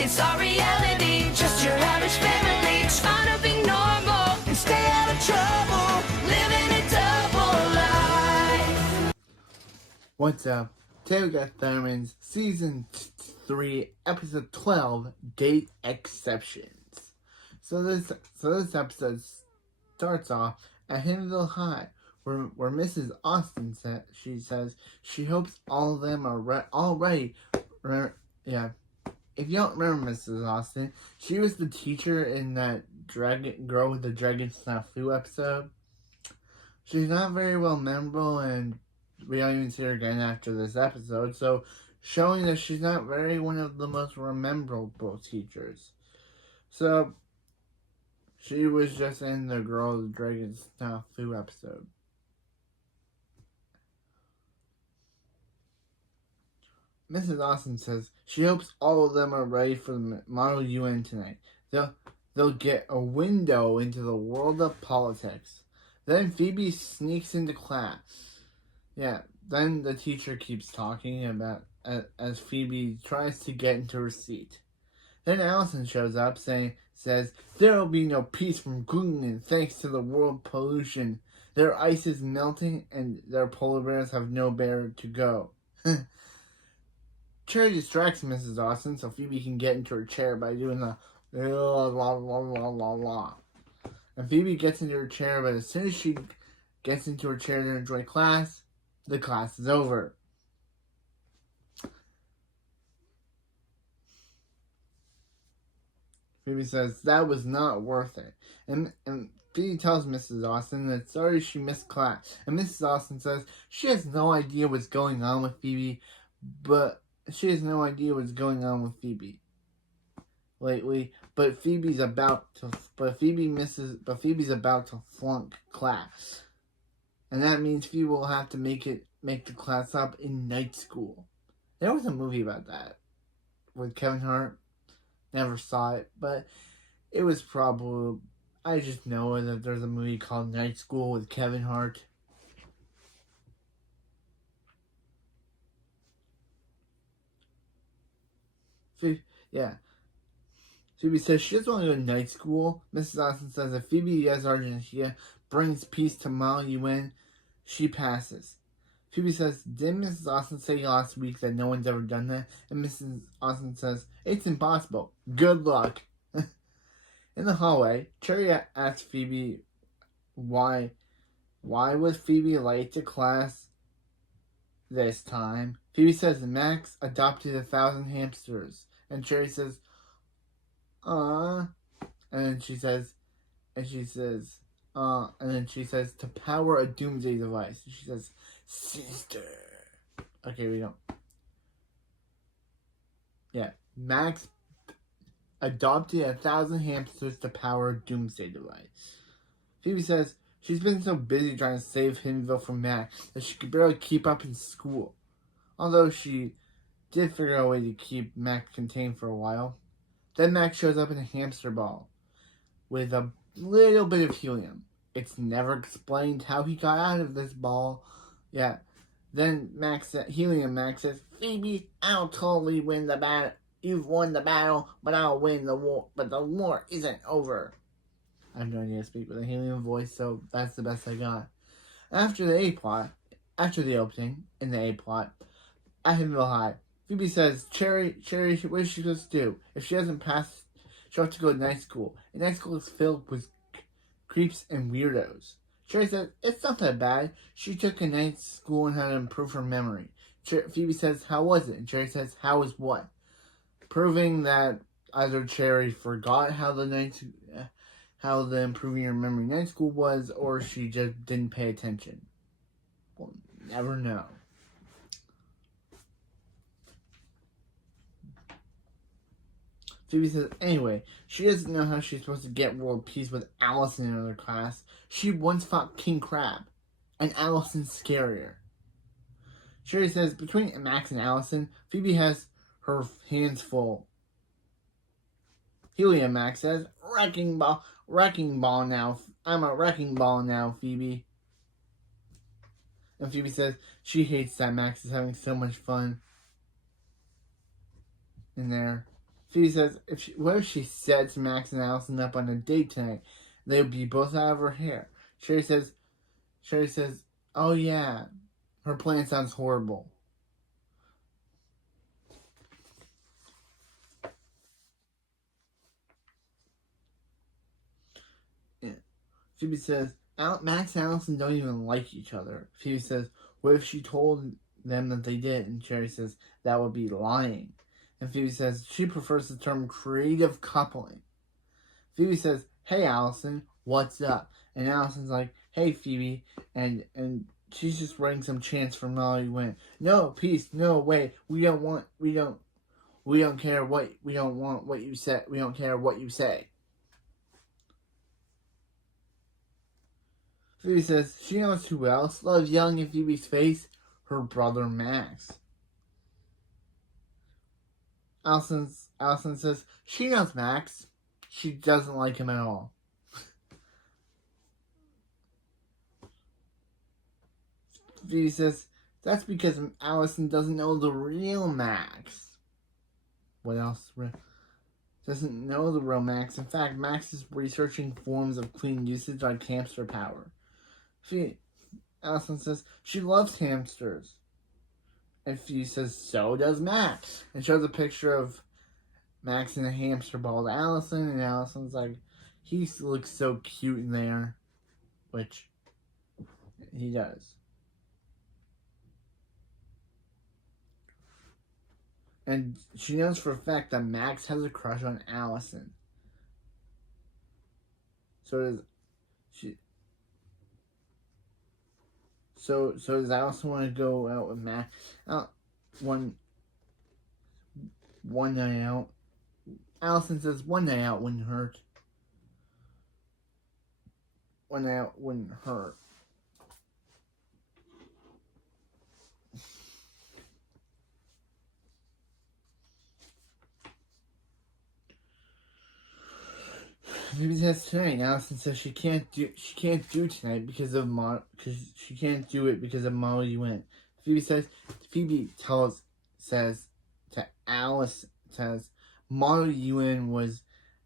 It's our reality, just your average family, trying to be normal and stay out of trouble, living a double life. What's up? Today we got Thurman's Season 3, Episode 12, Date Exceptions. So this episode starts off at Hemville High, where Mrs. Austin says she hopes all of them are all ready. Yeah. If you don't remember Mrs. Austin, she was the teacher in that Girl with the Dragon Snafu episode. She's not very well memorable, and we don't even see her again after this episode, so showing that she's not one of the most memorable teachers. So, she was just in the Girl with the Dragon Snafu episode. Mrs. Austin says she hopes all of them are ready for the Model UN tonight. They'll get a window into the world of politics. Then Phoebe sneaks into class. Yeah, then the teacher keeps talking about as Phoebe tries to get into her seat. Then Alison shows up says there will be no peace from gluten thanks to the world pollution. Their ice is melting and their polar bears have nowhere to go. Cherry distracts Mrs. Austin so Phoebe can get into her chair by doing the la la la la la la. And Phoebe gets into her chair, but as soon as she gets into her chair to enjoy class, the class is over. Phoebe says that was not worth it. And Phoebe tells Mrs. Austin that sorry she missed class. And Mrs. Austin says she has no idea what's going on with Phoebe, but she has no idea what's going on with Phoebe lately. But Phoebe's about to flunk class. And that means Phoebe will have to make the class up in night school. There was a movie about that with Kevin Hart. Never saw it, but it was probably, I just know that there's a movie called Night School with Kevin Hart. Yeah. Phoebe says she doesn't want to go to night school. Mrs. Austin says if Phoebe as Argentina brings peace to Mao Yuan, she passes. Phoebe says, didn't Mrs. Austin say last week that no one's ever done that? And Mrs. Austin says, it's impossible. Good luck. In the hallway, Cherry asks Phoebe why was Phoebe late to class this time. Phoebe says Max adopted 1,000 hamsters. And Cherry says, and then she says, to power a doomsday device. She says, sister. Okay, we don't. Yeah, Max adopted 1,000 hamsters to power a doomsday device. Phoebe says she's been so busy trying to save Hemville from Max that she could barely keep up in school. Although she did figure out a way to keep Max contained for a while. Then Max shows up in a hamster ball with a little bit of helium. It's never explained how he got out of this ball. Yeah. Then Helium Max says, Phoebe, I'll totally win the battle. You've won the battle, but I'll win the war. But the war isn't over. I have no idea to speak with a helium voice, so that's the best I got. After the opening, in the A-plot, at Hemville High, Phoebe says, Cherry, what is she supposed to do? If she doesn't pass, she'll have to go to night school. And night school is filled with creeps and weirdos. Cherry says, it's not that bad. She took a night school and had to improve her memory. Phoebe says, how was it? And Cherry says, how was what? Proving that either Cherry forgot how the improving her memory night school was, or she just didn't pay attention. We'll never know. Phoebe says, anyway, she doesn't know how she's supposed to get world peace with Alison in her class. She once fought King Crab, and Alison's scarier. Cherry says, between Max and Alison, Phoebe has her hands full. Helium Max says, wrecking ball now. I'm a wrecking ball now, Phoebe. And Phoebe says she hates that Max is having so much fun in there. Phoebe says, what if she sets Max and Alison up on a date tonight? They would be both out of her hair. Sherry says, oh yeah, her plan sounds horrible. Yeah. Phoebe says, Max and Alison don't even like each other. Phoebe says, what if she told them that they did? And Sherry says, that would be lying. And Phoebe says, she prefers the term creative coupling. Phoebe says, hey Alison, what's up? And Alison's like, hey Phoebe, and she's just writing some chants for Molly Wynn. No, peace, no, wait, we don't care what, we don't want what you say, we don't care what you say. Phoebe says, she knows who else loves yelling in Phoebe's face, her brother Max. Alison says, she knows Max. She doesn't like him at all. Phoebe says, that's because Alison doesn't know the real Max. What else? Doesn't know the real Max. In fact, Max is researching forms of clean usage like hamster power. Alison says, she loves hamsters. And Phoebe says, so does Max. And shows a picture of Max in a hamster ball to Alison. And Alison's like, he looks so cute in there. Which he does. And she knows for a fact that Max has a crush on Alison. So does she. So does Alison want to go out with Max? One night out. Alison says one night out wouldn't hurt. One night out wouldn't hurt. Phoebe says tonight. Alison says she can't do tonight because she can't do it because of Molly Wynn. Phoebe says to Alice Molly Wynn was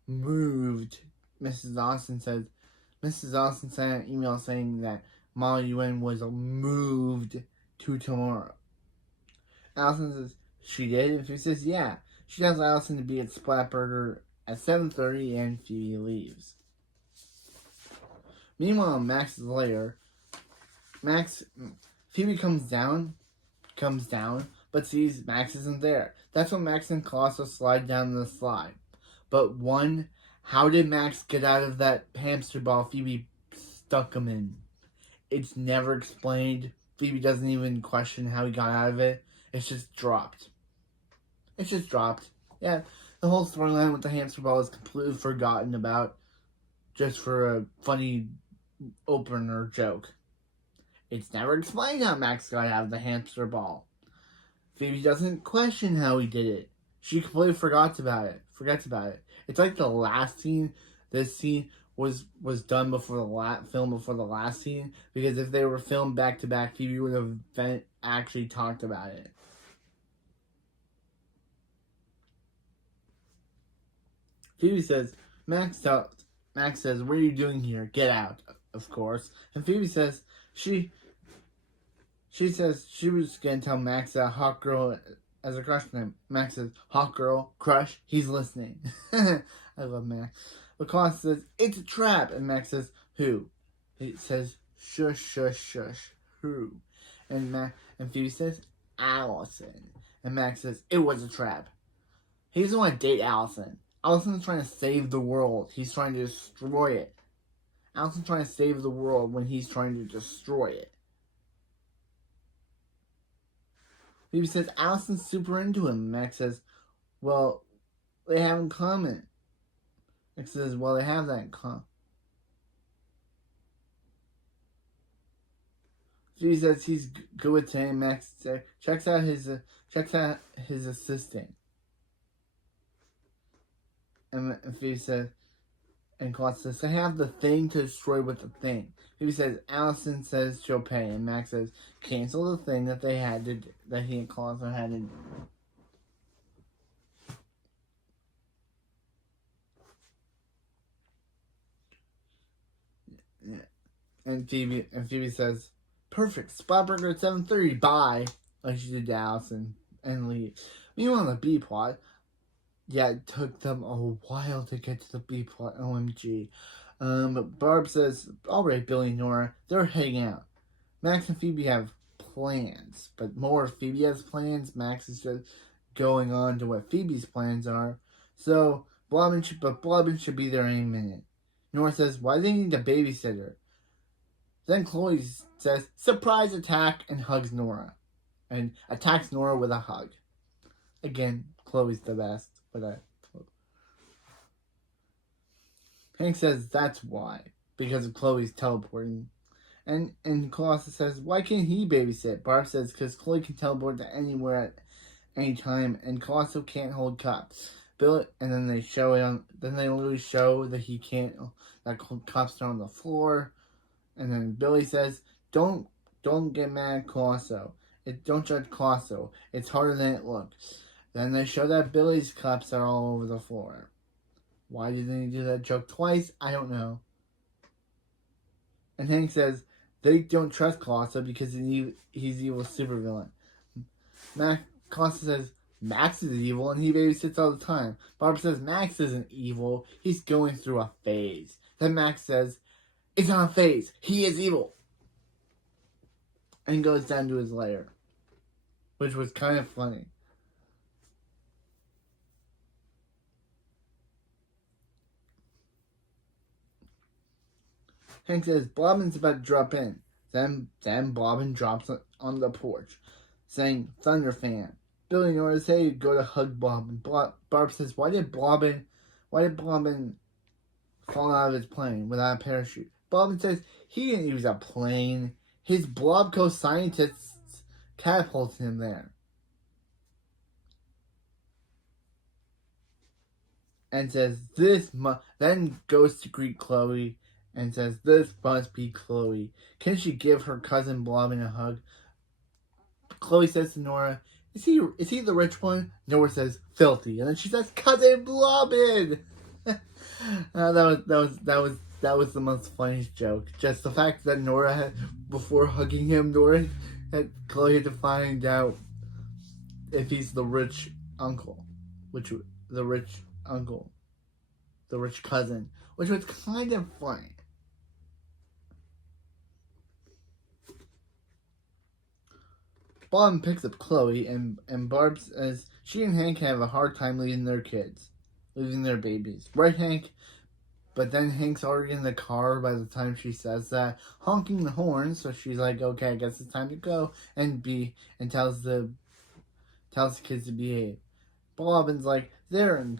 moved. Mrs. Austin sent an email saying that Molly Wynn was moved to tomorrow. Alison says she did, and Phoebe says yeah. She tells Alison to be at Splatburger at 7:30, and Phoebe leaves. Meanwhile, Max's lair, Phoebe comes down, but sees Max isn't there. That's when Max and Colosso slide down the slide. But how did Max get out of that hamster ball Phoebe stuck him in? It's never explained. Phoebe doesn't even question how he got out of it. It's just dropped. Yeah. The whole storyline with the hamster ball is completely forgotten about just for a funny opener joke. It's never explained how Max got out of the hamster ball. Phoebe doesn't question how he did it. She completely forgets about it. It's like the last scene. This scene was done before before the last scene, because if they were filmed back to back, Phoebe would have actually talked about it. Phoebe says, Max says, what are you doing here? Get out, of course. And Phoebe says, she says she was going to tell Max that hot girl has a crush on him. Max says, hot girl, crush, he's listening. I love Max. But Colosso says, it's a trap. And Max says, who? He says, shush, shush, shush, who? And Phoebe says, Alison. And Max says, it was a trap. He doesn't want to date Alison. Alison's trying to save the world. He's trying to destroy it. Alison's trying to save the world when he's trying to destroy it. Phoebe says, Alison's super into him. Max says, well, they have in common. Max says, well, they have that in common. Phoebe says he's good with him. Max checks out his assistant. And Phoebe says, and Colosso says, they have the thing to destroy with the thing. Phoebe says, Alison says she'll pay. And Max says, cancel the thing that he and Colosso had to do. And Phoebe says, "Perfect. Spot burger at 7:30. Bye." Like she did to Alison and leave. Meanwhile, the B plot. Yeah, it took them a while to get to the B plot. OMG. But Barb says, "Alright, Billy and Nora, they're hanging out. Max and Phoebe have plans, but more Phoebe has plans. Max is just going on to what Phoebe's plans are. So Blobbin should be there any minute." Nora says, "Why do they need a babysitter?" Then Chloe says, "Surprise attack," and hugs Nora. And attacks Nora with a hug. Again, Chloe's the best. Hank says that's why. Because of Chloe's teleporting. And Colosso says, "Why can't he babysit?" Barb says, "Because Chloe can teleport to anywhere at any time, and Colosso can't hold cups." And then they show it on. Then they literally show that he can't. That cups are on the floor. And then Billy says, "Don't get mad at Colosso. Don't judge Colosso. It's harder than it looks." Then they show that Billy's cups are all over the floor. Why did they do that joke twice? I don't know. And Hank says they don't trust Colosso because he's evil supervillain. Colosso says Max is evil and he babysits all the time. Barb says Max isn't evil. He's going through a phase. Then Max says, "It's not a phase. He is evil." And goes down to his lair. Which was kind of funny. Hank says Blobbin's about to drop in. Then Blobbin drops on the porch, saying, "Thunder fan." Billy and Nora say go to hug Blobbin. Barb says, why did Blobbin fall out of his plane without a parachute? Blobbin says he didn't use a plane. His Blobco scientists catapulted him there. And says then goes to greet Chloe and says, "This must be Chloe. Can she give her cousin Blobbin a hug?" Chloe says to Nora, Is he the rich one?" Nora says, "Filthy." And then she says, "Cousin Blobbin." That was the most funniest joke. Just the fact that Nora had, before hugging him, Chloe had to find out if he's the rich uncle, the rich cousin, which was kind of funny. Blobbin picks up Chloe, and Barb says she and Hank have a hard time leaving their babies. Right, Hank? But then Hank's already in the car by the time she says that, honking the horn, so she's like, "Okay, I guess it's time to go," and tells the kids to behave. Blobbin's like, they're in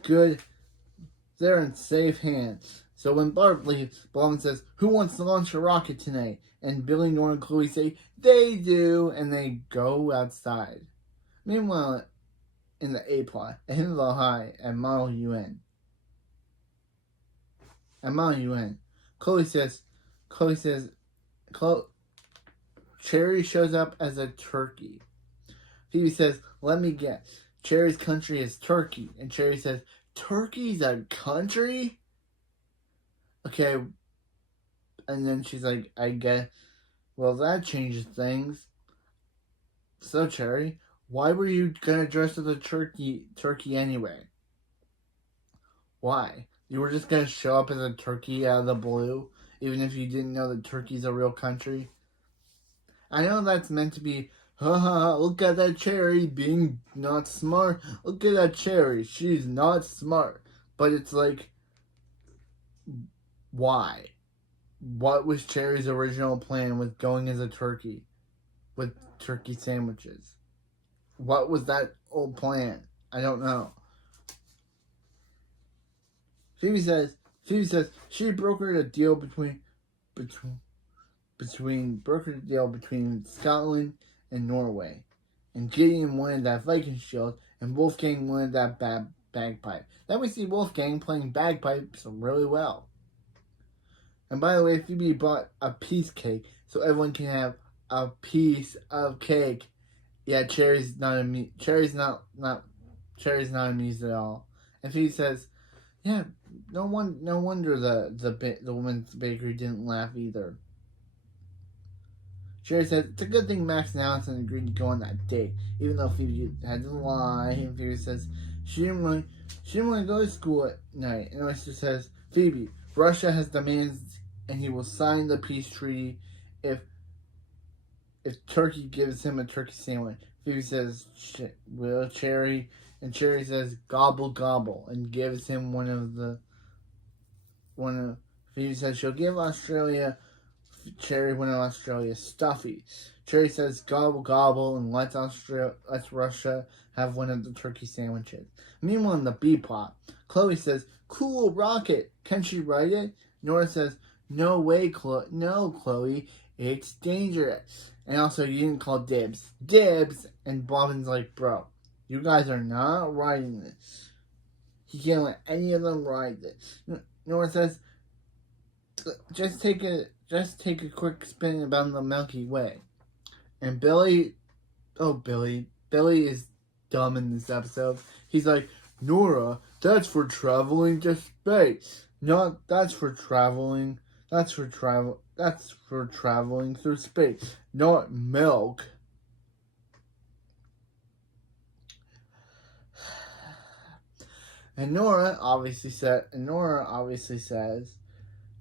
safe hands. So when Barb leaves, Blobbin says, "Who wants to launch a rocket tonight?" And Billy, Nora, and Chloe say, "They do," and they go outside. Meanwhile, in the A plot, at Himmelville High at Model UN. Cherry shows up as a turkey. Phoebe says, "Let me guess. Cherry's country is Turkey." And Cherry says, "Turkey's a country?" Okay. And then she's like, "I guess, well, that changes things." So, Cherry, why were you gonna dress as a turkey anyway? Why? You were just gonna show up as a turkey out of the blue, even if you didn't know that Turkey's a real country? I know that's meant to be, haha, look at that Cherry being not smart. Look at that Cherry, she's not smart. But it's like, why? What was Cherry's original plan with going as a turkey? With turkey sandwiches? What was that old plan? I don't know. Phoebe says she brokered a deal between Scotland and Norway. And Gideon wanted that Viking shield, and Wolfgang wanted that bagpipe. Then we see Wolfgang playing bagpipes really well. And by the way, Phoebe bought a piece cake so everyone can have a piece of cake. Yeah, Cherry's not amused at all. And Phoebe says, Yeah, no wonder the woman's bakery didn't laugh either. Sherry says it's a good thing Max and Alison agreed to go on that date, even though Phoebe had to lie. And Phoebe says she didn't want to go to school at night. And Oyster says, Phoebe, Russia has demands, and he will sign the peace treaty if Turkey gives him a turkey sandwich. Phoebe says, will Cherry? And Cherry says, gobble gobble, and gives him one of. Phoebe says she'll give Cherry one of Australia's stuffies. Cherry says gobble gobble and lets Russia have one of the turkey sandwiches. Meanwhile, in the B plot, Chloe says, "Cool rocket. Can she write it?" Nora says, "No way, no, Chloe. It's dangerous." And also, you didn't call dibs. Dibs! And Blobbin's like, bro, you guys are not writing this. He can't let any of them write this. Nora says, just take a quick spin about the Milky Way. And Billy is dumb in this episode. He's like, Nora, that's for traveling to space. That's for traveling through space, not milk. And Nora obviously says,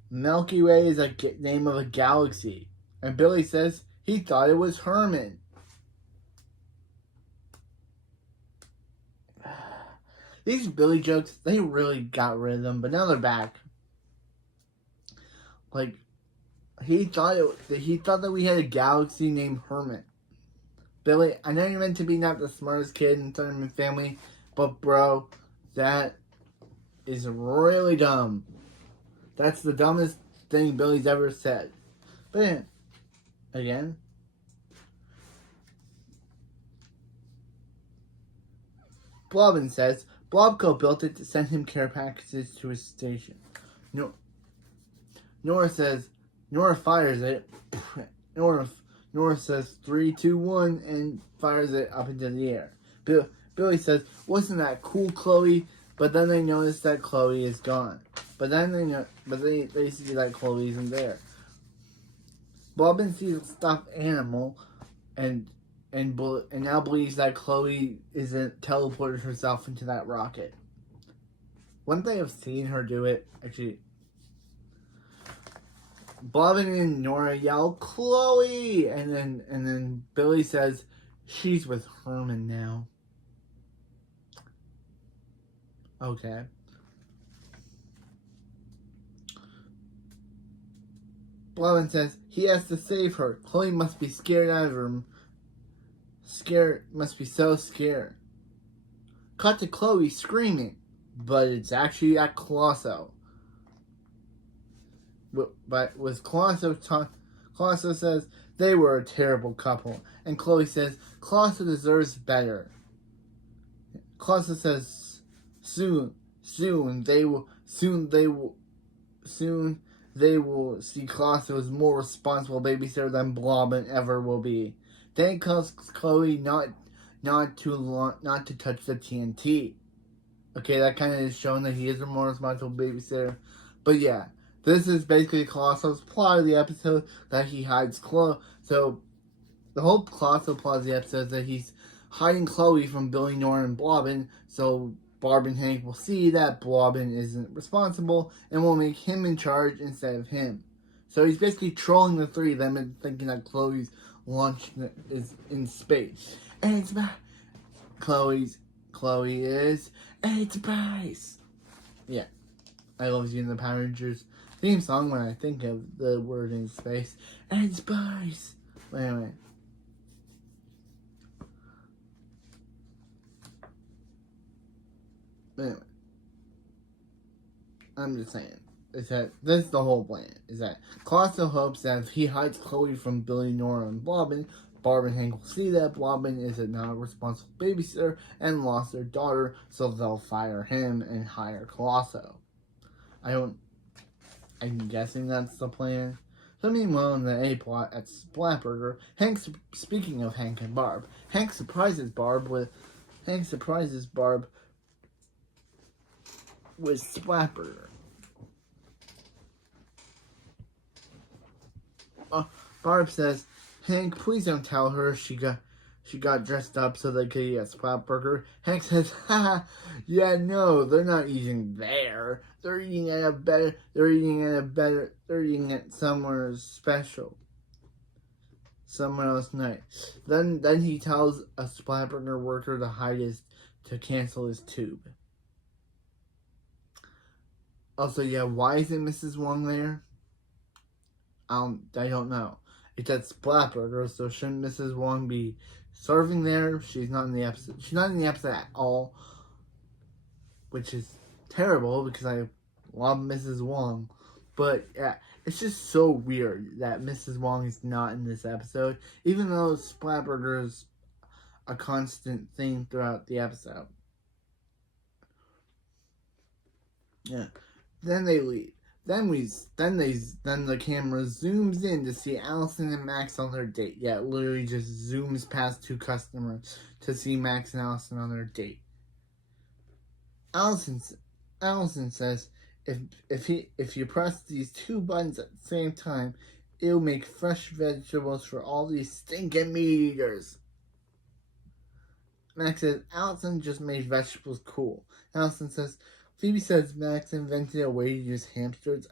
Milky Way is a name of a galaxy. And Billy says he thought it was Herman. These Billy jokes, they really got rid of them, but now they're back. Like, he thought that we had a galaxy named Herman. Billy, I know you're meant to be not the smartest kid in Thunderman family, but bro, that is really dumb. That's the dumbest thing Billy's ever said. But again, Blobbin says Blobco built it to send him care packages to his station. Nora fires it. Nora says 3, 2, 1 and fires it up into the air. Billy says, "Wasn't that cool, Chloe?" But then they notice that Chloe is gone. But they see that Chloe isn't there. Blobbin sees a stuffed animal and now believes that Chloe isn't teleported herself into that rocket. Wouldn't they have seen her do it? Actually, Blobbin and Nora yell, "Chloe!" And then Billy says, "She's with Herman now." Okay. Blobbin says he has to save her. Chloe must be scared out of her. Must be so scared. Cut to Chloe screaming, but it's actually at Colosso. But with Colosso says they were a terrible couple, and Chloe says Colosso deserves better. Colosso says soon they will see Colosso as more responsible babysitter than Blobbin ever will be. Then it tells Chloe not to touch the TNT. Okay, that kind of is showing that he is a more responsible babysitter. But yeah, this is basically Colosso's plot of the episode, that he hides Chloe. So the whole Colosso plot of the episode is that he's hiding Chloe from Billy, Nora, and Blobbin. So Barb and Hank will see that Blobbin isn't responsible and will make him in charge instead of him. So he's basically trolling the three of them and thinking that Chloe's launch is in space. And it's back. Chloe is in space. Yeah. I love using the Power Rangers theme song when I think of the word in space. And space. Wait a minute. Anyway, I'm just saying, is that this is the whole plan, is that Colosso hopes that if he hides Chloe from Billy, Nora, and Blobbin, Barb and Hank will see that Blobbin is a not-responsible babysitter and lost their daughter, so they'll fire him and hire Colosso. I'm guessing that's the plan. So meanwhile, in the A-plot at Splatburger, speaking of Hank and Barb, Hank surprises Barb with Splatburger. Barb says, Hank, please don't tell her she got dressed up so they could eat a Splatburger. Hank says, haha, yeah, no, they're not eating there. They're eating at somewhere special. Somewhere else nice. Then he tells a Splatburger worker to cancel his tube. Also, yeah, why isn't Mrs. Wong there? I don't know. It's at Splatburger, so shouldn't Mrs. Wong be serving there? She's not in the episode. She's not in the episode at all, which is terrible because I love Mrs. Wong. But yeah, it's just so weird that Mrs. Wong is not in this episode, even though Splatburger is a constant thing throughout the episode. Yeah. Then they leave. Then the camera zooms in to see Alison and Max on their date. Yeah, it literally just zooms past two customers to see Max and Alison on their date. Alison says, if you press these two buttons at the same time, it'll make fresh vegetables for all these stinking meat eaters. Max says, Alison just made vegetables cool. Alison says, Phoebe says Max invented a way to use hamsters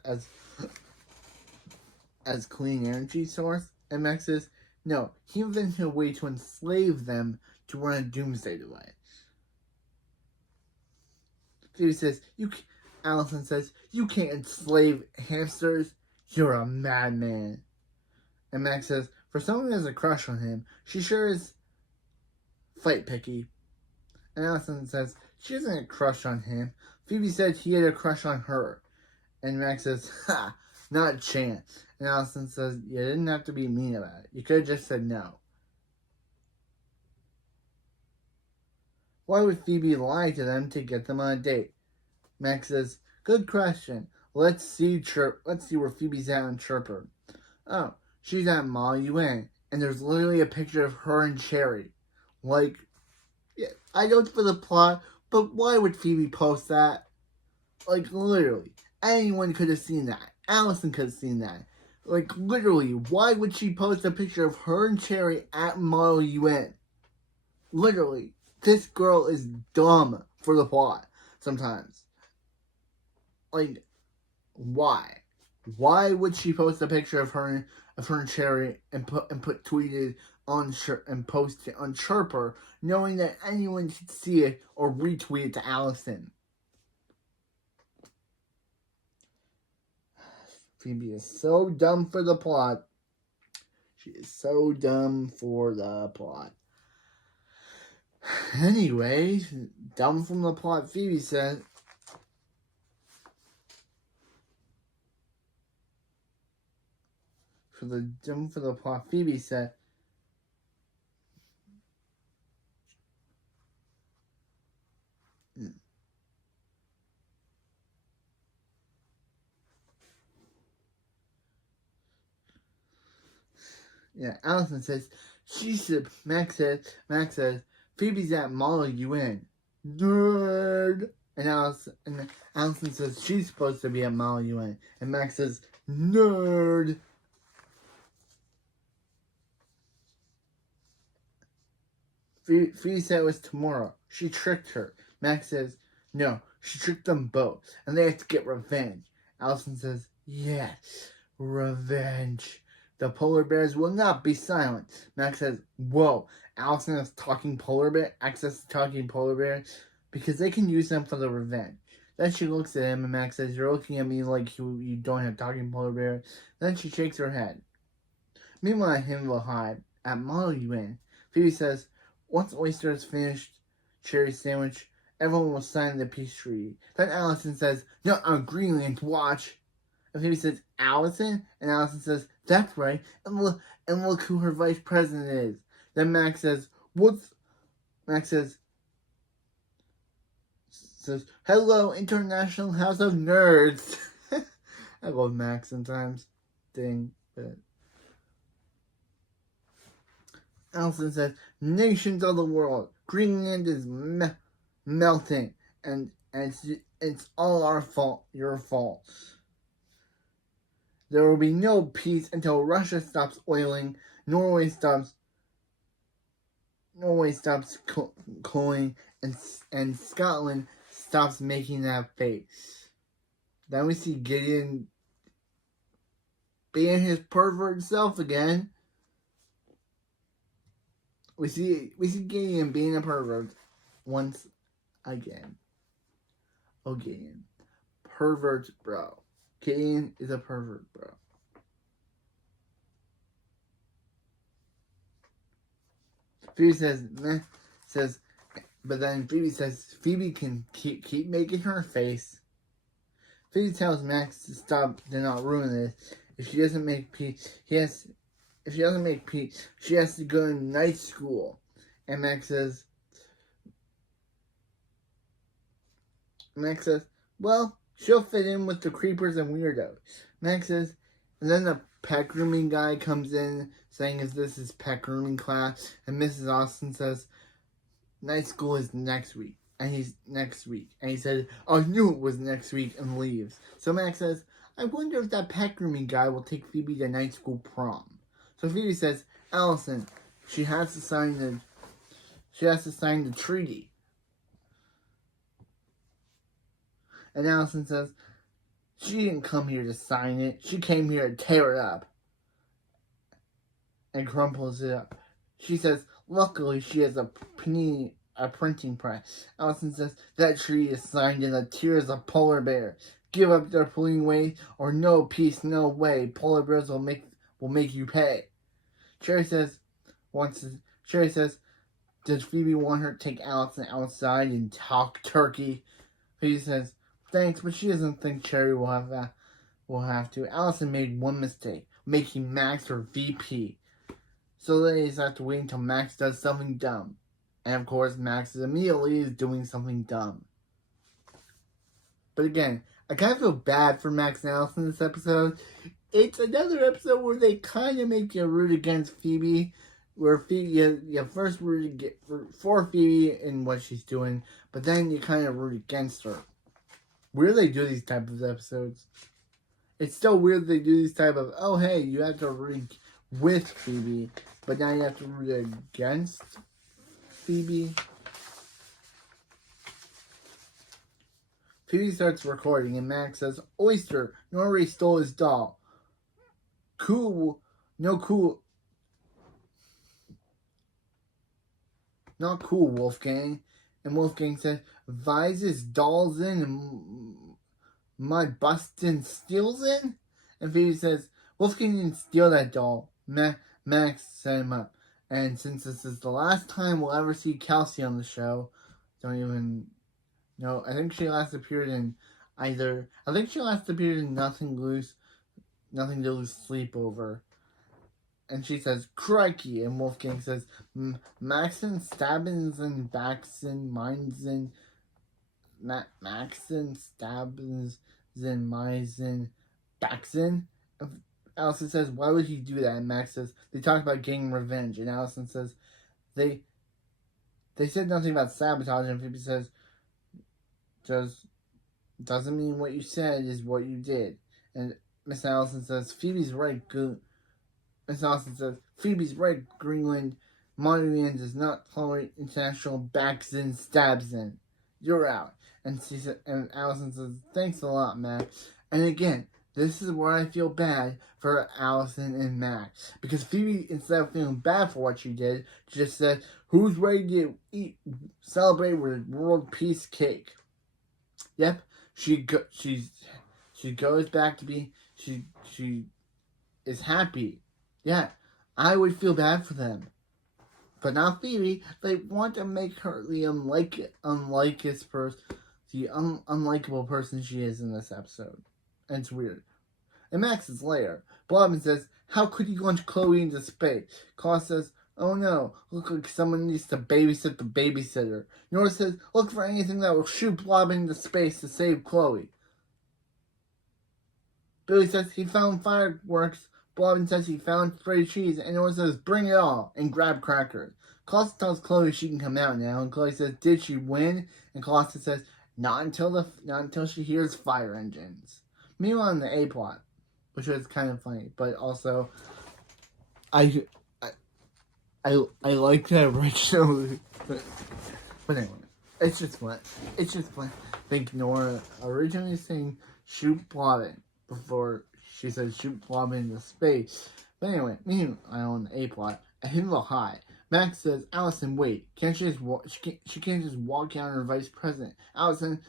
as clean energy source, and Max says, no, he invented a way to enslave them to run a doomsday device. Phoebe says, Alison says, you can't enslave hamsters, you're a madman. And Max says, for someone who has a crush on him, she sure is fight picky. And Alison says, she doesn't have a crush on him. Phoebe said he had a crush on her. And Max says, ha, not a chance. And Alison says, you didn't have to be mean about it. You could have just said no. Why would Phoebe lie to them to get them on a date? Max says, good question. Let's see where Phoebe's at on Chirper. Oh, she's at Mall UN. And there's literally a picture of her and Cherry. Like, yeah, I know it's for the plot, but why would Phoebe post that? Like, literally. Anyone could have seen that. Alison could have seen that. Like, literally, why would she post a picture of her and Cherry at Model UN? Literally. This girl is dumb for the plot sometimes. Like, why? Why would she post a picture of her and Cherry and tweeted on and post it on Chirper, knowing that anyone should see it or retweet it to Alison? Phoebe is so dumb for the plot. She is so dumb for the plot. Anyway, dumb from the plot, Phoebe said. For the plot, Phoebe said. Yeah, Alison says, Max says, Phoebe's at Model UN. Nerd! And Alison says, she's supposed to be at Model UN. And Max says, nerd! Phoebe said it was tomorrow. She tricked her. Max says, no, she tricked them both. And they have to get revenge. Alison says, yes, revenge. The polar bears will not be silent. Max says, whoa, Alison has access to talking polar bears because they can use them for the revenge. Then she looks at him and Max says, you're looking at me like you don't have talking polar bears. Then she shakes her head. Meanwhile, at Himville High, at Model UN, Phoebe says, once Oyster has finished Cherry's sandwich, everyone will sign the peace treaty. Then Alison says, no, on Greenland, watch. And Phoebe says, Alison? And Alison says, that's right. And look who her vice president is. Then Max says, Max says, hello, International House of Nerds. I love Max sometimes. Dang. But Alison says, nations of the world, Greenland is melting. And and it's all our fault, your fault. There will be no peace until Russia stops oiling, Norway stops coaling, and Scotland stops making that face. Then we see Gideon being his pervert self again. We see Gideon being a pervert once again. Oh, Gideon. Pervert, bro. Gideon is a pervert, bro. Phoebe but then Phoebe says Phoebe can keep making her face. Phoebe tells Max to stop, to not ruin this. If she doesn't make peace, she has to go to night school. And Max says, well, she'll fit in with the creepers and weirdos. Max says, and then the pet grooming guy comes in saying, is this his pet grooming class? And Mrs. Austin says, night school is next week. And he's next week. And he said, I knew it was next week, and leaves. So Max says, I wonder if that pet grooming guy will take Phoebe to night school prom. So Phoebe says, Alison, she has to sign the treaty. And Alison says, she didn't come here to sign it. She came here to tear it up. And crumples it up. She says, luckily she has a printing press. Alison says, that treaty is signed in the tears of polar bears. Give up their polluting ways, or no peace, no way. Polar bears will make you pay. Sherry says, does Phoebe want her to take Alison outside and talk turkey? Phoebe says, thanks, but she doesn't think Cherry will have to. Alison made one mistake, making Max her VP. So they just have to wait until Max does something dumb. And of course, Max immediately is doing something dumb. But again, I kind of feel bad for Max and Alison in this episode. It's another episode where they kind of make you root against Phoebe. Where Phoebe, you first root for Phoebe in what she's doing, but then you kind of root against her. Weird they do these type of episodes. It's still weird they do these type of, oh hey, you have to root with Phoebe, but now you have to root against Phoebe. Phoebe starts recording and Max says, Oyster, Norway stole his doll. Cool, not cool, Wolfgang. And Wolfgang says, Vises dolls in and my bustin' steals in? And Phoebe says, Wolfgang didn't steal that doll. Max set him up. And since this is the last time we'll ever see Kelsey on the show, don't even know. I think she last appeared in Nothing to Lose Sleep Over. And she says, crikey. And Wolfgang says, Maxen, Stabbins, and Baxen, Minesen, Maxen, Stabbins, and Misen, Baxen. Alison says, why would he do that? And Max says, they talked about getting revenge. And Alison says, they said nothing about sabotage. And Phoebe says, doesn't mean what you said is what you did. And Miss Alison says, Phoebe's right, Miss Alison says, Phoebe's right, Greenland. Monterey does not tolerate international backs in, stabs in. You're out. And Alison says, thanks a lot, Max. And again, this is where I feel bad for Alison and Max. Because Phoebe, instead of feeling bad for what she did, just said, who's ready to celebrate with world peace cake? Yep, she goes back to be, she is happy. Yeah, I would feel bad for them. But not Phoebe. They want to make her the unlikable person she is in this episode. And it's weird. And Max is later. Blobbin says, how could you launch Chloe into space? Colosso says, oh no, look like someone needs to babysit the babysitter. Nora says, look for anything that will shoot Blobbin into space to save Chloe. Billy says he found fireworks. Blobbin says he found stray cheese. And Nora says, bring it all, and grab crackers. Colosso tells Chloe she can come out now. And Chloe says, did she win? And Colosso says, Not until she hears fire engines. Meanwhile, in the A plot, which was kind of funny, but also I like the original. But anyway, it's just fun. It's just fun. I think Nora originally saying shoot Blobbin before she said shoot Blobbin into space. But anyway, meanwhile in the A plot, a Himbo High. Max says, Allison, wait. Can't she just walk? She can't just walk out on her vice president. Allison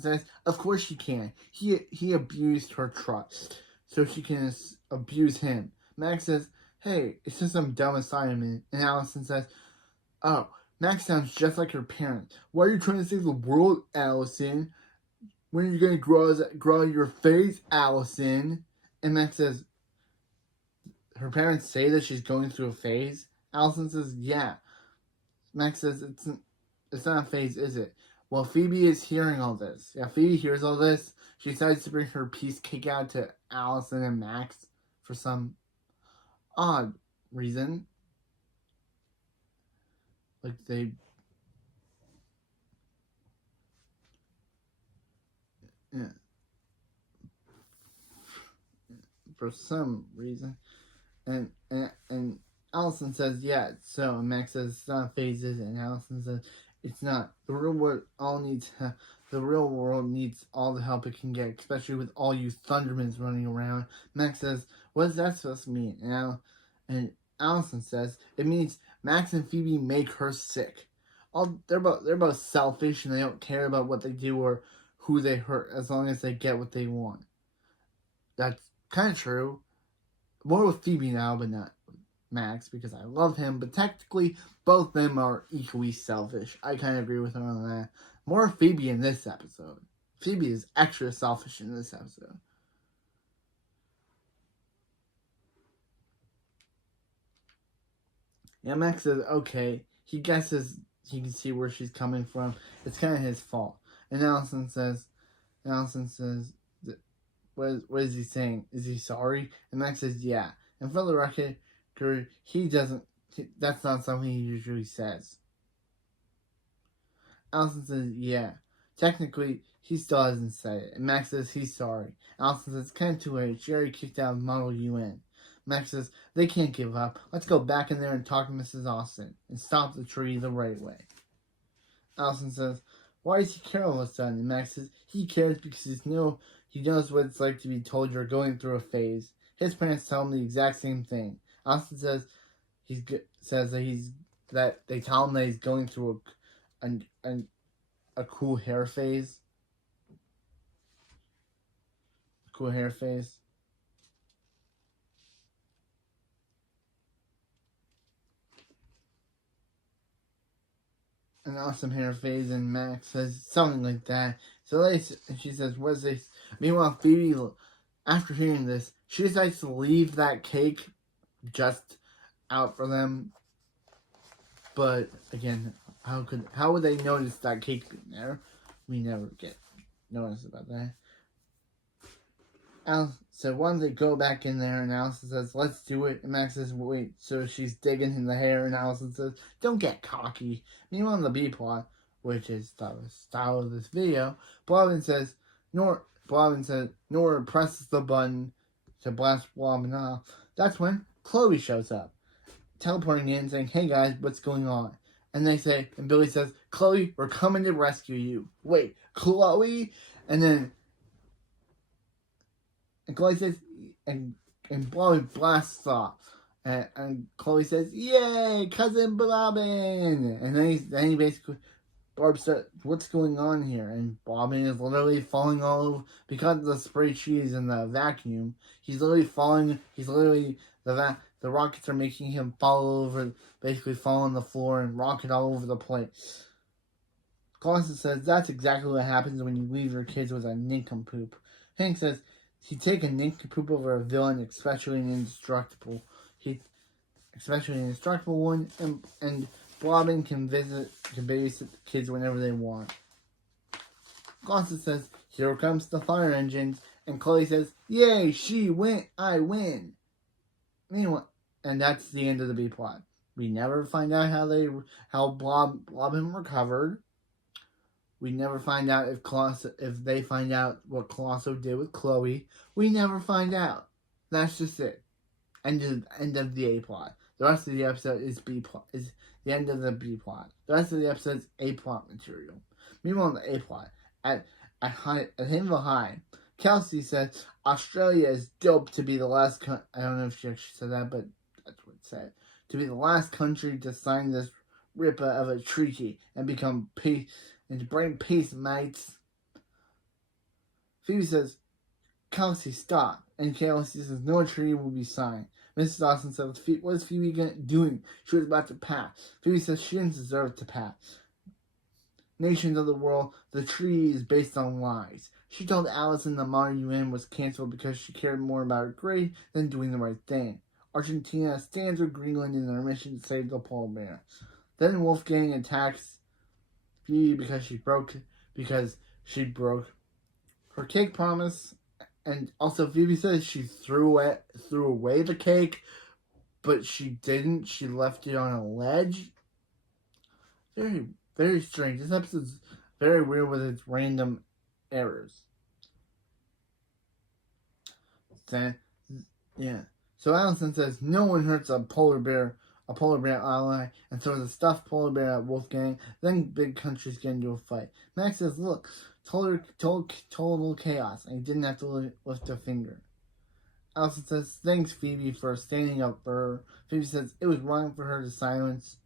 says, of course she can. He abused her trust, so she can abuse him. Max says, hey, it's just some dumb assignment. And Allison says, oh, Max sounds just like her parents. Why are you trying to save the world, Allison? When are you going to grow your face, Allison? And Max says, her parents say that she's going through a phase. Allison says, yeah. Max says, it's not a phase, is it? Well, Phoebe is hearing all this. Yeah, Phoebe hears all this. She decides to bring her piece cake out to Allison and Max for some odd reason. Like yeah, for some reason. And Allison says, yeah, so. And Max says, it's not a phase, is it? And Allison says, it's not. The real world needs all the help it can get, especially with all you Thundermans running around. Max says, what is that supposed to mean? And Allison says, it means Max and Phoebe make her sick. They're both selfish and they don't care about what they do or who they hurt as long as they get what they want. That's kind of true. More with Phoebe now, but not Max, because I love him. But technically, both of them are equally selfish. I kind of agree with her on that. More Phoebe in this episode. Phoebe is extra selfish in this episode. Yeah, Max says, okay. He guesses he can see where she's coming from. It's kind of his fault. And Allison says, what is he saying? Is he sorry? And Max says, yeah. And for the record, that's not something he usually says. Allison says, yeah. Technically, he still hasn't said it. And Max says he's sorry. Allison says, it's kind of too late. She already kicked out of Model UN. Max says, they can't give up. Let's go back in there and talk to Mrs. Austin and stop the tree the right way. Allison says, why does he care all of a sudden? And Max says, he cares because he knows what it's like to be told you're going through a phase. His parents tell him the exact same thing. Allison says that they tell him that he's going through a cool hair phase. Cool hair phase. An awesome hair phase, and Max says something like that. So she says, what's this? Meanwhile, Phoebe, after hearing this, she decides to leave that cake just out for them. But again, how would they notice that cake being there? We never get notice about that. So once they go back in there, and Allison says, let's do it. And Max says, wait. So she's digging in the hair, and Allison says, don't get cocky. Meanwhile, in the B plot, which is the style of this video, Blobbin says, Nora presses the button to blast Blobbin off. That's when Chloe shows up, teleporting in, saying, hey guys, what's going on? And and Billy says, Chloe, we're coming to rescue you. Wait, Chloe? And Chloe says, and Blobbin blasts off. And Chloe says, yay, cousin Blobbin! And then he basically, Barb says, what's going on here? And Blobbin is literally falling all over, because of the spray cheese and the vacuum. He's literally falling, the rockets are making him fall over, basically fall on the floor and rocket all over the place. Colosso says, that's exactly what happens when you leave your kids with a nincompoop. Hank says, he'd take a nincompoop over a villain, especially an indestructible one, and Blobbin can babysit the kids whenever they want. Colosso says, here comes the fire engines, and Chloe says, yay, I win. Anyway, and that's the end of the B plot. We never find out how Blobbin recovered. We never find out if they find out what Colosso did with Chloe. We never find out. That's just it. End of the A plot. The rest of the episode is B plot. Is the end of the B plot. The rest of the episode is A plot material. Meanwhile, in the A plot, at Himville High, Kelsey said Australia is dope to be the last. I don't know if she actually said that, but that's what it said. To be the last country to sign this ripper of a treaty and become peace and to bring peace, mates. Phoebe says, Kelsey, stop. And Kelsey says, no treaty will be signed. Mrs. Dawson says, what is Phoebe doing? She was about to pass. Phoebe says she didn't deserve to pass. Nations of the world, the treaty is based on lies. She told Alison the modern UN was canceled because she cared more about her grade than doing the right thing. Argentina stands with Greenland in their mission to save the polar bear. Then Wolfgang attacks Phoebe because she broke her cake promise, and also Phoebe says she threw away the cake, but she didn't. She left it on a ledge. Very, very strange. This episode's very weird with its random errors. Then, yeah. So Alison says no one hurts a polar bear ally, and throws a stuffed polar bear at Wolfgang. Then big countries get into a fight. Max says, look, total chaos, and he didn't have to lift a finger. Alison says, thanks, Phoebe, for standing up for her. Phoebe says it was wrong for her to silence,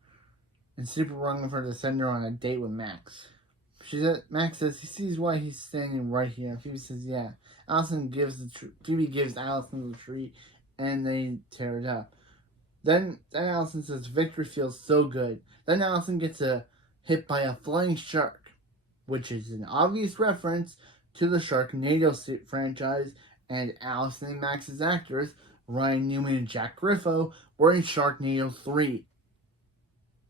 and super wrong of her to send her on a date with Max. Max says he sees why he's standing right here. Phoebe says, yeah. Phoebe gives Alison the tree, and they tear it up. Then Alison says victory feels so good. Then Alison gets hit by a flying shark, which is an obvious reference to the Sharknado franchise, and Alison and Max's actors, Ryan Newman and Jack Griffo, were in Sharknado 3.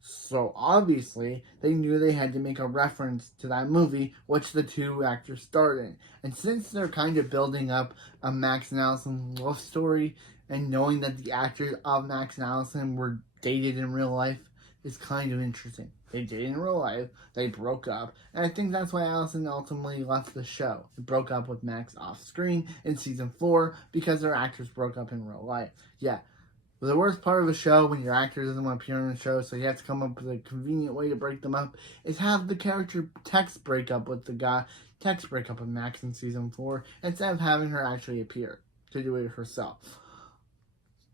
So obviously, they knew they had to make a reference to that movie, which the two actors starred in. And since they're kind of building up a Max and Alison love story, and knowing that the actors of Max and Alison were dated in real life is kind of interesting. They dated in real life, they broke up, and I think that's why Alison ultimately left the show. They broke up with Max off screen in season 4 because their actors broke up in real life. Yeah. The worst part of a show when your actor doesn't want to appear on the show, so you have to come up with a convenient way to break them up, is have the character text break up with Max in season 4 instead of having her actually appear to do it herself.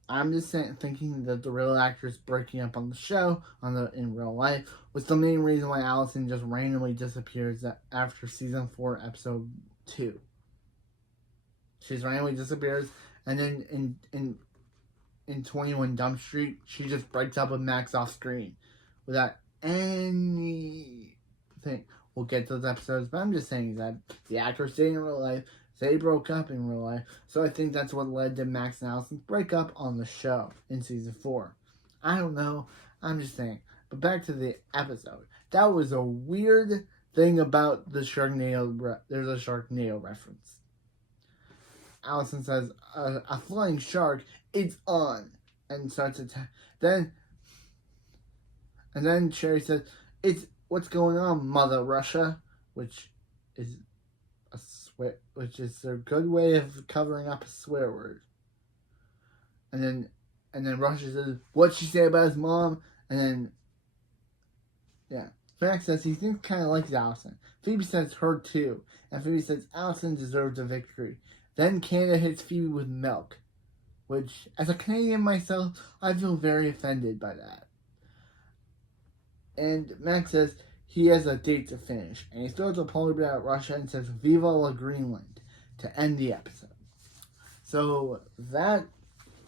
I'm just thinking that the real actress breaking up on the show, in real life, was the main reason why Alison just randomly disappears after season 4, episode 2. She just randomly disappears, and then in 21 Dump Street, she just breaks up with Max off screen without anything. We'll get to those episodes, but I'm just saying that the actors stayed in real life. They broke up in real life, so I think that's what led to Max and Alison's breakup on the show in season 4. I don't know, I'm just saying. But back to the episode. That was a weird thing about the Sharknado. There's a Sharknado reference. Alison says, a flying shark, it's on, and starts attack. Then Sherry says, what's going on, Mother Russia, which is a good way of covering up a swear word. And then Russia says, what'd she say about his mom? And then, yeah. Max says he thinks kind of likes Alison. Phoebe says her too. And Phoebe says Alison deserves a victory. Then Canada hits Phoebe with milk. Which, as a Canadian myself, I feel very offended by that. And Max says he has a date to finish, and he throws a polar bear at Russia and says, Viva la Greenland, to end the episode. So, that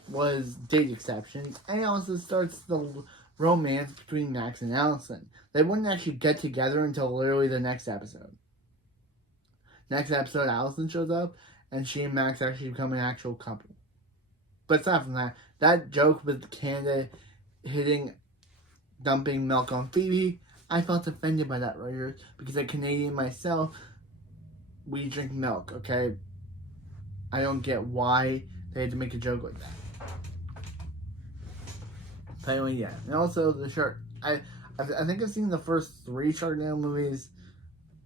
was date exceptions, and it also starts the romance between Max and Alison. They wouldn't actually get together until literally the next episode. Next episode, Alison shows up, and she and Max actually become an actual couple. But aside from that, that joke with Canada dumping milk on Phoebe, I felt offended by that, writer, because as a Canadian myself, we drink milk, okay? I don't get why they had to make a joke like that. But anyway, yeah. And also, the shark, I think I've seen the first 3 Sharknado movies.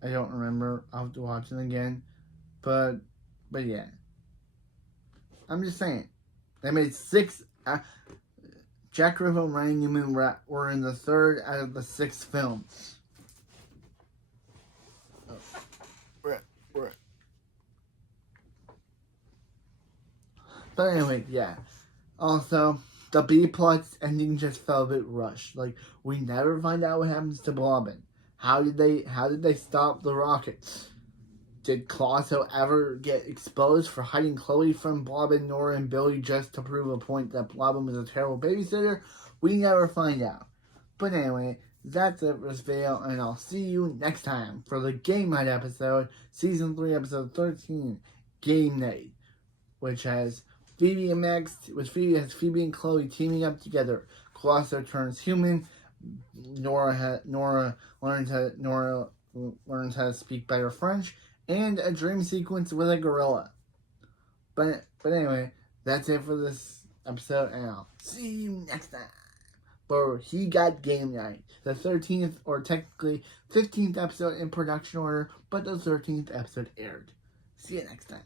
I don't remember. I'll have to watch it again. But yeah. I'm just saying. They made 6. Jack Ripper and Ryan Newman were in the 3rd out of the 6 films. Right. But anyway, yeah. Also, the B plot's ending just felt a bit rushed. Like, we never find out what happens to Blobbin. How did they stop the rockets? Did Colosso ever get exposed for hiding Chloe from Blobbin, Nora, and Billy just to prove a point that Blobbin was a terrible babysitter? We never find out. But anyway, that's it for this video, and I'll see you next time for the Game Night episode, Season 3, Episode 13, Game Night, which has Phoebe and Phoebe and Chloe teaming up together. Colosso turns human. Nora learns how to speak better French, and a dream sequence with a gorilla. But anyway, that's it for this episode, and I'll see you next time for He Got Game Night, the 13th, or technically 15th episode in production order, but the 13th episode aired. See you next time.